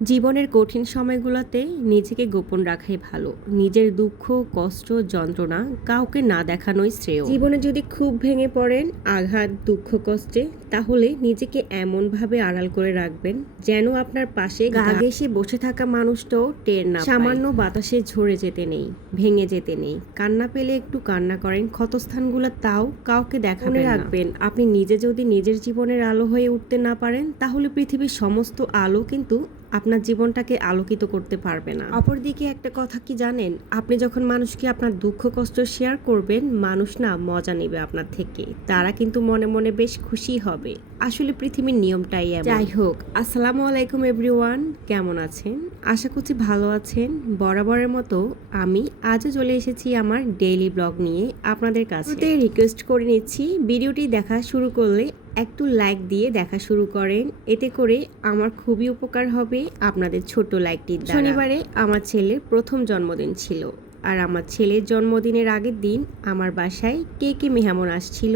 জীবনের কঠিন সময়গুলোতে নিজেকে গোপন রাখাই ভালো। নিজের দুঃখ, কষ্ট, যন্ত্রণা কাউকে না দেখানোই শ্রেয়। জীবনে যদি খুব ভেঙে পড়েন, আঘাত, দুঃখ, কষ্টে, তাহলে নিজেকে এমনভাবে আড়াল করে রাখবেন যেন আপনার পাশে গা ঘেঁষে বসে থাকা মানুষটাও টের না পায়। সামান্য বাতাসে ঝরে যেতে নেই, ভেঙে যেতে নেই। কান্না পেলে একটু কান্না করেন, ক্ষতস্থানগুলো তাও কাউকে দেখাবেন না। রাখবেন, আপনি নিজে যদি নিজের জীবনের আলো হয়ে উঠতে না পারেন, তাহলে পৃথিবীর সমস্ত আলো কিন্তু আপনার জীবনটাকে আলোকিত করতে পারবে না। অপরদিকে একটা কথা কি জানেন, আপনি যখন মানুষকে আপনার দুঃখ কষ্ট শেয়ার করবেন, মানুষ না মজা নেবে আপনার থেকে। তারা কিন্তু মনে মনে বেশ খুশি হবে। আসলে পৃথিবীর নিয়মটাই এমন। যাই হোক, আসসালামু আলাইকুম এভরিওয়ান, কেমন আছেন? আশা করছি ভালো আছেন। বরাবরের মতো আমি আজও চলে এসেছি আমার ডেইলি ব্লগ নিয়ে আপনাদের কাছে। রিকোয়েস্ট করে নিচ্ছি, ভিডিওটি দেখা শুরু করলে একটু লাইক দিয়ে দেখা শুরু করেন, এতে করে আমার খুবই উপকার হবে আপনাদের ছোট লাইকটির দ্বারা। শনিবারে আমার ছেলের প্রথম জন্মদিন ছিল, আর আমার ছেলের জন্মদিনের আগের দিন আমার বাসায় কে মেহমান আসছিল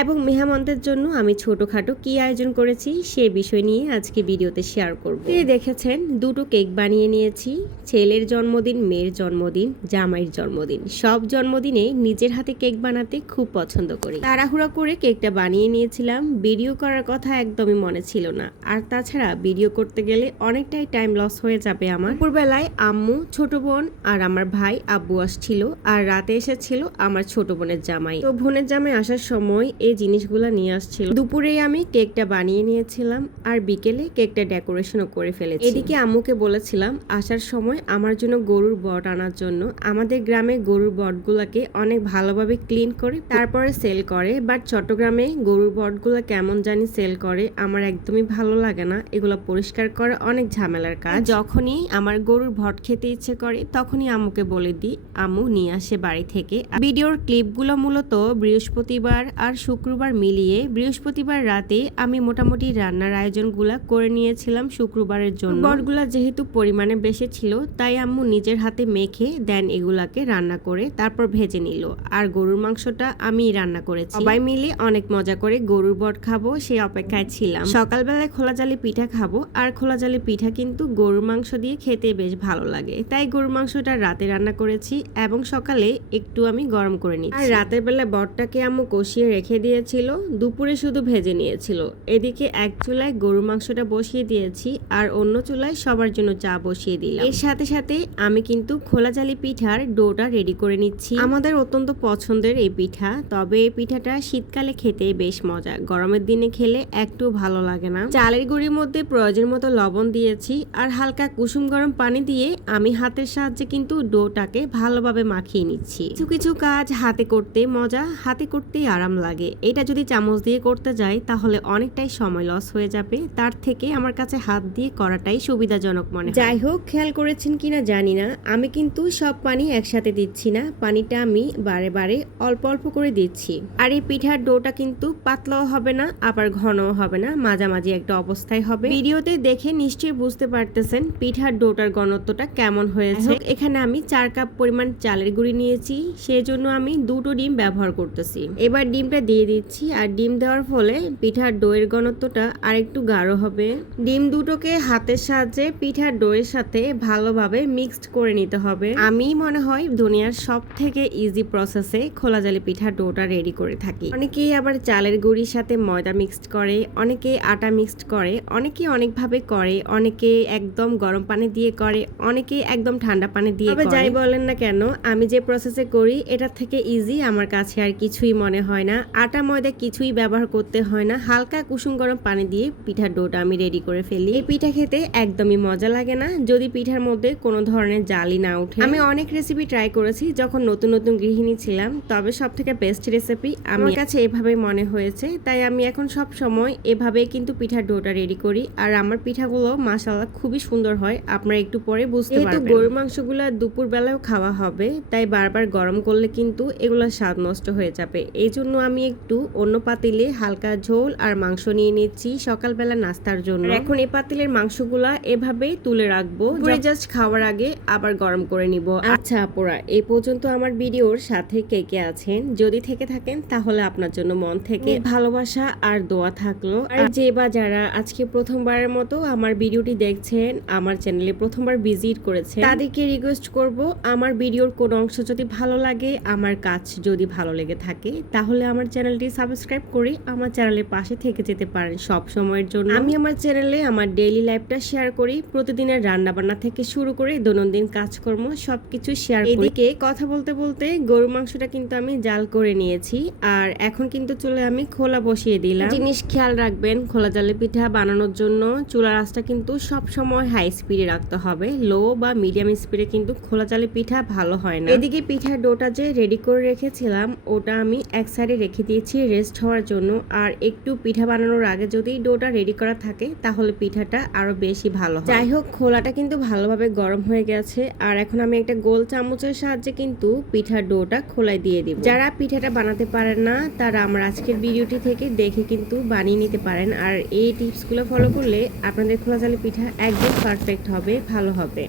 এবং মেহমানদের জন্য আমি ছোটখাটো কি আয়োজন করেছি সে বিষয় নিয়ে আজকে ভিডিওতে শেয়ার করব। দেখেছেন, দুটো কেক বানিয়ে নিয়েছি। ছেলের জন্মদিন, মেয়ের জন্মদিন, জামাইয়ের জন্মদিন, সব জন্মদিনে নিজের হাতে কেক বানাতে খুব পছন্দ করি। তাড়াহুড়া করে কেকটা বানিয়ে নিয়েছিলাম, ভিডিও করার কথা একদমই মনে ছিল না। আর তাছাড়া ভিডিও করতে গেলে অনেকটাই টাইম লস হয়ে যাবে আমার। দুপুরবেলায় আম্মু, ছোট বোন আর আমার ভাই আব্বু আসছিল, আর রাতে এসেছিল আমার ছোট বোনের জামাই। তো বোনের জামাই আসার সময় এই জিনিসগুলো নিয়ে আসছিল। দুপুরেই আমি কেকটা বানিয়ে নিয়েছিলাম, আর বিকেলে কেকটা ডেকোরেশনও করে ফেলেছি। এদিকে আম্মুকে বলেছিলাম আসার সময় আমার জন্য গরুর বট আনার জন্য। আমাদের গ্রামে গরুর বটগুলোকে অনেক ভালোভাবে ক্লিন করে তারপরে সেল করে, বাট চট্টগ্রামে গরুর বটগুলো কেমন জানি সেল করে, আমার একদমই ভালো লাগে না। এগুলো পরিষ্কার করা অনেক ঝামেলার কাজ। যখনই আমার গরুর ভট খেতে ইচ্ছে করে, তখনই আম্মুকে বলে দিই, আম্মু নিয়ে আসে বাড়ি থেকে। ভিডিওর ক্লিপগুলো মূলত বৃহস্পতিবার আর শুক্রবার মিলিয়ে। বৃহস্পতিবার রাতে আমি মোটামুটি রান্নার আয়োজনগুলা করে নিয়েছিলাম শুক্রবারের জন্য। বটগুলা যেহেতু পরিমাণে বেশি ছিল, তাই আম্মু নিজের হাতে মেখে দেন এগুলাকে রান্না করে তারপর ভেজে নিল। আর গরুর মাংসটা আমি রান্না করেছি। সবাই মিলে অনেক মজা করে গরুর বট খাবো সেই অপেক্ষায় ছিলাম। সকালবেলায় খোলা জালি পিঠা খাবো, আর খোলা জালি পিঠা কিন্তু গরুর মাংস দিয়ে খেতে বেশ ভালো লাগে, তাই গরুর মাংসটা রাতে রান্না করেছি এবং সকালে একটু আমি গরম করে নিচ্ছি। আর রাতের বেলা বটটাকে আম্মু কষিয়ে রেখে দিয়েছিল, দুপুরে শুধু ভেজে নিয়েছিল। এদিকে এক চুলায় গরুর মাংসটা বসিয়ে দিয়েছি, আর অন্য চুলায় সবার জন্য চা বসিয়ে দিলাম। এর সাথে সাথে আমি কিন্তু খোলা জালি পিঠার ডোটা রেডি করে নিচ্ছি। আমাদের অত্যন্ত পছন্দের এই পিঠা, তবে এই পিঠাটা শীতকালে খেতে বেশ মজা, গরমের দিনে খেলে একটু ভালো লাগে না। চালের গুঁড়ির মধ্যে প্রয়োজন মতো লবণ দিয়েছি, আর হালকা কুসুম গরম পানি দিয়ে আমি হাতের সাহায্যে কিন্তু ডোটাকে ভালোভাবে মাখিয়ে নিচ্ছি। কিছু কিছু কাজ হাতে করতে মজা, হাতে করতেই আরাম লাগে। এটা যদি চামচ দিয়ে করতে যাই তাহলে অনেকটাই সময় লস হয়ে যাবে, তার থেকে আমার কাছে হাত দিয়ে করাটাই সুবিধাজনক মনে হয়। যাই হোক, খেয়াল করেছেন কিনা জানি না, আমি কিন্তু সব পানি একসাথে দিচ্ছি না, পানিটা আমি বারে বারে অল্প অল্প করে দিচ্ছি। আর এই পিঠার ডোটা কিন্তু পাতলাও হবে না আবার ঘনও হবে না, মাঝামাঝি একটা অবস্থায় হবে। ভিডিওতে দেখে নিশ্চয়ই বুঝতে পারতেছেন পিঠার ডোটার ঘনত্বটা কেমন হয়েছে। এখানে আমি 4 কাপ পরিমাণ চালের গুঁড়ি নিয়েছি, সেজন্য আমি 2টো ডিম ব্যবহার করতেছি। এবার ডিমটা দিয়ে দিচ্ছি, আর ডিম দেওয়ার ফলে পিঠার ডোয়ের ঘনত্বটা আরেকটু গাঢ় হবে। ডিম দুটোকে হাতের সাহায্যে পিঠার ডোয়ের সাথে ভালোভাবে মিক্সড করে নিতে হবে। আমি মনে হয় দুনিয়ার সব থেকে ইজি প্রসেসে খোলা জালি পিঠার ডোটা রেডি করে থাকি। অনেকেই আবার চালের গুঁড়ির সাথে ময়দা মিক্সড করে, অনেকে আটা মিক্সড করে, অনেকে অনেকভাবে করে, অনেকে একদম গরম পানি দিয়ে করে, অনেকে একদম ঠান্ডা পানি দিয়ে করে। যাই বলেন না কেন, আমি যে প্রসেসে করি এটার থেকে ইজি আমার কাছে আর কিছুই মনে হয় না। আটা ময়দা কিছুই ব্যবহার করতে হয় না, হালকা কুসুম গরম পানি দিয়ে পিঠার ডোটা আমি রেডি করে ফেলি। এই পিঠা খেতে একদমই মজা লাগে না যদি পিঠার মধ্যে কোনো ধরনের জালি না ওঠে। আমি অনেক রেসিপি ট্রাই করেছি যখন নতুন নতুন গৃহিণী ছিলাম, তবে সব থেকে বেস্ট রেসিপি আমার কাছে এভাবে মনে হয়েছে, তাই আমি এখন সব সময় এভাবে কিন্তু পিঠার ডোটা রেডি করি। আর আমার পিঠাগুলো মাশাআল্লাহ খুবই সুন্দর হয়, আপনারা একটু পরে বুঝতে পারবেন। গরুর মাংসগুলো দুপুর বেলাও খাওয়া হবে, তাই বারবার গরম করলে কিন্তু এগুলো স্বাদ নষ্ট হয়ে যাবে। এই জন্য আমি একটু একটু অন্য পাতিলে হালকা ঝোল আর মাংস নিয়ে নিচ্ছি সকালবেলা নাস্তার জন্য। এখন এই পাতিলের মাংসগুলা এভাবেই তুলে রাখবো, জাস্ট খাওয়ার আগে আবার গরম করে নিব। আচ্ছা আপুরা, এই পর্যন্ত আমার ভিডিওর সাথে কে কে আছেন, যদি থেকে থাকেন তাহলে আপনার জন্য মন থেকে ভালোবাসা আর দোয়া থাকলো। আর যে বা যারা আজকে প্রথমবারের মতো আমার ভিডিওটি দেখছেন, আমার চ্যানেলে প্রথমবার ভিজিট করেছে, তাদেরকে রিকোয়েস্ট করব আমার ভিডিওর কোনো অংশ যদি ভালো লাগে, আমার কাজ যদি ভালো লেগে থাকে, তাহলে আমার চ্যানেলটি সাবস্ক্রাইব করে আমার চ্যানেলের পাশে থেকে যেতে পারেন সব সময়ের জন্য। আমি আমার চ্যানেলে আমার ডেইলি লাইফটা শেয়ার করি, প্রতিদিনের রান্না বান্না থেকে শুরু করে দৈনন্দিন কাজকর্ম সবকিছু শেয়ার করি। এদিকে কথা বলতে বলতে গরু মাংসটা কিন্তু আমি জাল করে নিয়েছি, আর এখন কিন্তু চুলে আমি খোলা বসিয়ে দিলাম। জিনিস খেয়াল রাখবেন, খোলা জালে পিঠা বানানোর জন্য চুলার আঁচটা কিন্তু সব সময় হাই স্পিডে রাখতে হবে, লো বা মিডিয়াম স্পিডে কিন্তু খোলা জালে পিঠা ভালো হয় না। এদিকে পিঠার ডোটা যে রেডি করে রেখেছিলাম, ওটা আমি এক সাইডে রেখে দিয়েছি রেস্ট হওয়ার জন্য। আর একটু পিঠা বানানোর আগে যদি ডোটা রেডি করা থাকে তাহলে পিঠাটা আরো বেশি ভালো হয়। যাই হোক, খোলাটা কিন্তু ভালোভাবে গরম হয়ে গেছে, আর এখন আমি একটা গোল চামচের সাহায্যে কিন্তু পিঠার ডোটা খোলায় দিয়ে দিব। যারা পিঠাটা বানাতে পারেন না, তারা আমার আজকের ভিডিওটি থেকে দেখে কিন্তু বানিয়ে নিতে পারেন। আর এই টিপসগুলো ফলো করলে আপনাদের খোলা জালে পিঠা একদম পারফেক্ট হবে, ভালো হবে।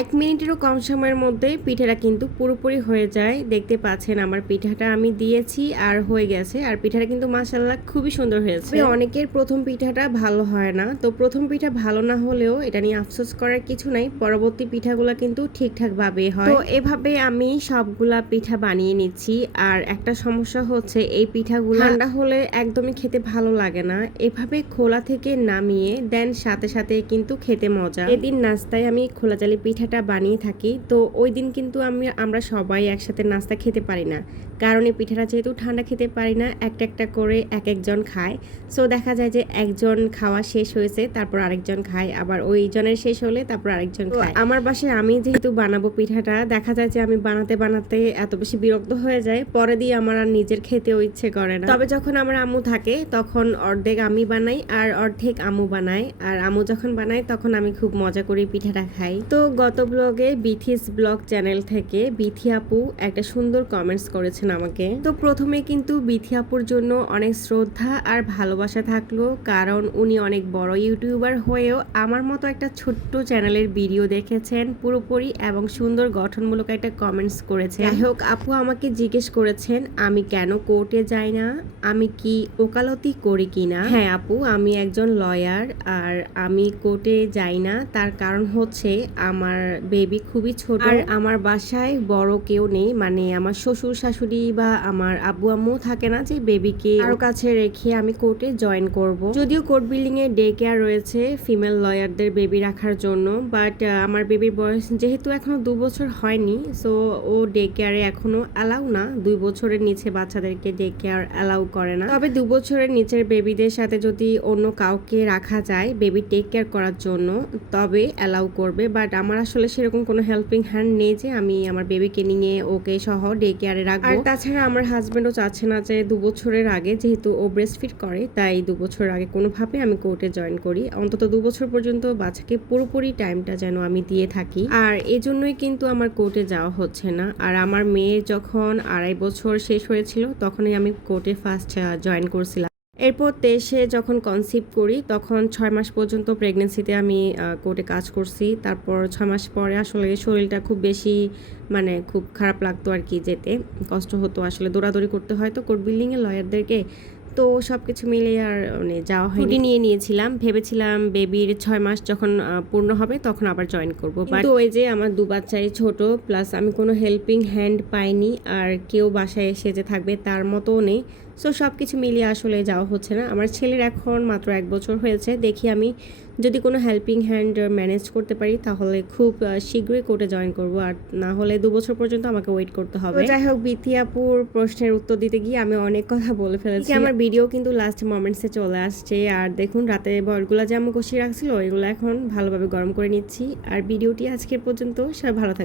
এক মিনিটেরও কম সময়ের মধ্যে পিঠাটা কিন্তু পুরোপুরি হয়ে যায়। দেখতে পাচ্ছেন আমার পিঠাটা আমি দিয়েছি আর হয়ে গেছে, আর পিঠাটা কিন্তু মাশাআল্লাহ খুবই সুন্দর হয়েছে। অনেকের প্রথম পিঠাটা ভালো হয় না, তো প্রথম পিঠা ভালো না হলেও এটা নিয়ে আফসোস করার কিছু নাই, পরবর্তী পিঠাগুলা কিন্তু ঠিকঠাক ভাবে হয়। তো এভাবে আমি সবগুলা পিঠা বানিয়ে নিচ্ছি। আর একটা সমস্যা হচ্ছে, এই পিঠাগুলো ঠান্ডা হলে একদমই খেতে ভালো লাগে না, এভাবে খোলা থেকে নামিয়ে দেন সাথে সাথে কিন্তু খেতে মজা। এদিন নাস্তায় আমি খোলা জালি পিঠাটা বানিয়ে থাকি, তো ওই দিন কিন্তু আমরা সবাই একসাথে নাস্তা খেতে পারি না, কারণ এই পিঠাটা যেহেতু ঠান্ডা খেতে পারি না, একটা একটা করে এক একজন খায়। সো দেখা যায় যে একজন খাওয়া শেষ হয়েছে, তারপর আরেকজন খায়, আবার ওই জনের শেষ হলে তারপর আরেকজন খায়। আমার বাসায় আমি যেহেতু বানাবো পিঠাটা, দেখা যায় যে আমি বানাতে বানাতে এত বেশি বিরক্ত হয়ে যায়, পরে দিয়ে আমার আর নিজের খেতেও ইচ্ছে করে না। তবে যখন আমার আম্মু থাকে তখন অর্ধেক আমি বানাই আর অর্ধেক আম্মু বানায়, আর আম্মু যখন বানায় তখন আমি খুব মজা করে পিঠাটা খাই। তো গত ব্লগে বিথিস ব্লগ চ্যানেল থেকে বিথি আপু একটা সুন্দর কমেন্টস করেছেন আমাকে। তো প্রথমে কিন্তু বিথি আপুর জন্য অনেক শ্রদ্ধা আর ভালোবাসা থাকলো, কারণ উনি অনেক বড় ইউটিউবার হয়েও আমার মতো একটা ছোট্ট চ্যানেলের ভিডিও দেখেছেন পুরোপুরি, এবং সুন্দর গঠনমূলক একটা কমেন্টস করেছেন। যাই হোক, আপু আমাকে জিজ্ঞেস করেছেন আমি কেন কোর্টে যাই না, আমি কি ওকালতি করি কিনা। হ্যাঁ আপু, আমি একজন লয়ার, আর আমি কোর্টে যাই না, তার কারণ হচ্ছে আমার বেবি খুবই ছোট, আর আমার বাসায় বড় কেউ নেই, মানে আমার শ্বশুর শাশুড়ি বা আমার আব্বু আম্মু থাকে না যে বেবিকে কারো কাছে রেখে আমি কোর্টে জয়েন করব। যদিও court building a day care রয়েছে ফিমেল লয়ারদের বেবি রাখার জন্য, বাট আমার বেবির বয়স যেহেতু এখনো 2 বছর হয়নি, সো ও ডে কেয়ারে এখনো অ্যালাউ না। 2 বছরের নিচে বাচ্চাদেরকে ডে কেয়ার অ্যালাউ করে না। তবে 2 বছরের নিচের বেবিদের সাথে যদি অন্য কাউকে রাখা যায় বেবি টেক কেয়ার করার জন্য, তবে অ্যালাউ করবে। বাট আমার আসলে সেরকম কোনো হেল্পিং হ্যান্ড নেই যে আমি আমার বেবিকে নিয়ে ওকে সহ ডে কেয়ারে রাখবো। আর তাছাড়া আমার হাজবেন্ডও চাচ্ছে না যে 2 বছরের আগে, যেহেতু ও ব্রেস্ট ফিড করে, তাই 2 বছরের আগে কোনোভাবে আমি কোর্টে জয়েন করি। অন্তত 2 বছর পর্যন্ত বাচ্চাকে পুরোপুরি টাইমটা যেন আমি দিয়ে থাকি, আর এজন্যই কিন্তু আমার কোর্টে যাওয়া হচ্ছে না। আর আমার মেয়ের যখন 2.5 বছর শেষ হয়েছিল তখনই আমি কোর্টে ফার্স্ট জয়েন করছিলাম। এরপর 23-এ যখন কনসিভ করি তখন 6 মাস পর্যন্ত প্রেগনেন্সিতে আমি কোর্টে কাজ করছি। তারপর 6 মাস পরে আসলে শরীরটা খুব বেশি, মানে খুব খারাপ লাগতো আর কি, যেতে কষ্ট হতো, আসলে দৌড়াদৌড়ি করতে হয় তো কোর্ট বিল্ডিংয়ে লয়ারদেরকে, তো সবকিছু মিলে আর মানে যাওয়া হয়। ছুটি নিয়ে নিয়েছিলাম, ভেবেছিলাম বেবির 6 মাস যখন পূর্ণ হবে তখন আবার জয়েন করব, বাট ওই যে আমার 2 বাচ্চাই ছোট, প্লাস আমি কোনো হেল্পিং হ্যান্ড পাইনি, আর কেউ বাসায় এসে যে থাকবে তার মতও নেই। সো সব কিছু মিলিয়ে আসলে যাওয়া হচ্ছে না। আমার ছেলের এখন মাত্র 1 বছর হয়েছে, দেখি আমি যদি কোনো হেল্পিং হ্যান্ড ম্যানেজ করতে পারি তাহলে খুব শীঘ্রই কোর্টে জয়েন করব, আর না হলে 2 বছর পর্যন্ত আমাকে ওয়েট করতে হবে। যাই হোক, বিথি আপুর প্রশ্নের উত্তর দিতে গিয়ে আমি অনেক কথা বলে ফেলেছি। আমার ভিডিও কিন্তু লাস্ট মোমেন্টসে চলে আসছে, আর দেখুন রাতে বলগুলো যে আমি কষিয়ে রাখছিল এগুলো এখন ভালোভাবে গরম করে নিচ্ছি। আর ভিডিওটি আজকের পর্যন্ত, সবাই ভালো থাকবে।